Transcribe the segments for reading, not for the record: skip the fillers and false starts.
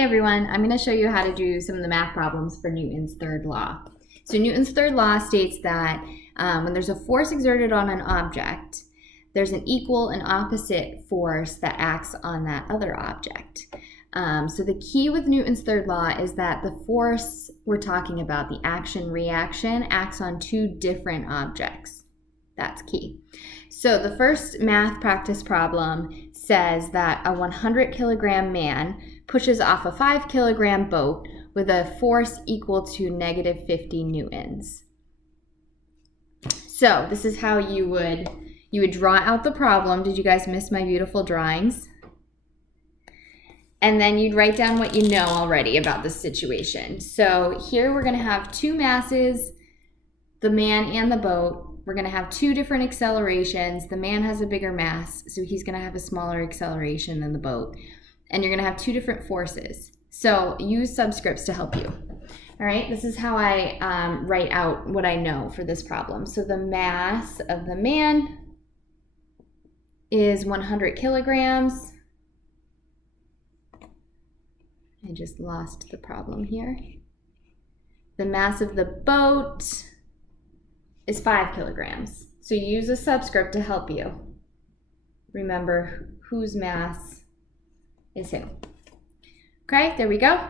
Hey everyone, I'm going to show you how to do some of the math problems for Newton's third law. So Newton's third law states that when there's a force exerted on an object, there's an equal and opposite force that acts on that other object. So the key with Newton's third law is that the force we're talking about, the action-reaction, acts on two different objects. That's key. So the first math practice problem says that a 100 kilogram man pushes off a 5 kilogram boat with a force equal to negative 50 newtons. So this is how you would draw out the problem. Did you guys miss my beautiful drawings? And then you'd write down what you know already about the situation. So here we're going to have two masses, the man and the boat. We're going to have two different accelerations. The man has a bigger mass, so he's going to have a smaller acceleration than the boat. And you're going to have two different forces. So use subscripts to help you. All right, this is how I write out what I know for this problem. So the mass of the man is 100 kilograms. I just lost the problem here. The mass of the boat is 5 kilograms. So use a subscript to help you. Remember whose mass is who. Okay, there we go.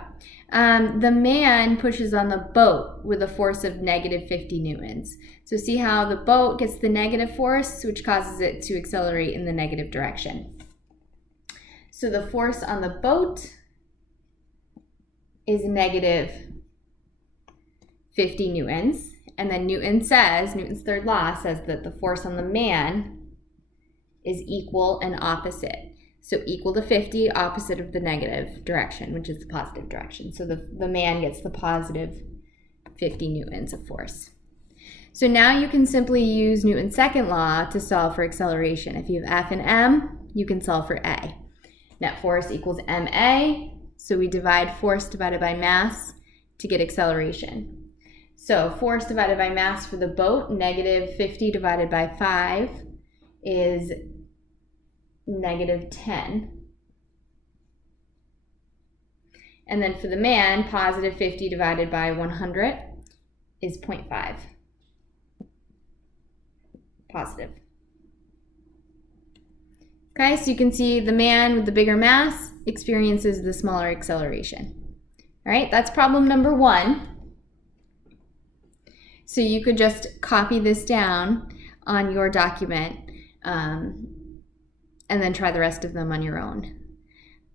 The man pushes on the boat with a force of negative 50 newtons. So see how the boat gets the negative force, which causes it to accelerate in the negative direction. So the force on the boat is negative 50 newtons. And then Newton's third law says that the force on the man is equal and opposite. So equal to 50, opposite of the negative direction, which is the positive direction. So the man gets the positive 50 newtons of force. So now you can simply use Newton's second law to solve for acceleration. If you have F and M, you can solve for A. Net force equals ma, so we divide force divided by mass to get acceleration. So force divided by mass for the boat, negative 50 divided by 5 is negative 10. And then for the man, positive 50 divided by 100 is 0.5. Positive. Okay, so you can see the man with the bigger mass experiences the smaller acceleration. All right, that's problem number 1. So you could just copy this down on your document and then try the rest of them on your own.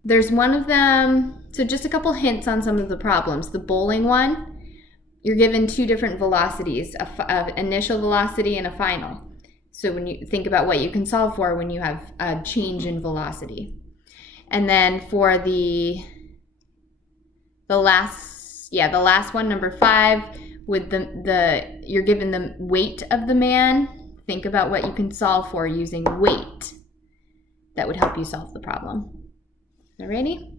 There's one of them, so just a couple hints on some of the problems. The bowling one, you're given two different velocities, an initial velocity and a final. So when you think about what you can solve for when you have a change in velocity. And then for the last one, number 5, with you're given the weight of the man. Think about what you can solve for using weight. That would help you solve the problem. Alrighty?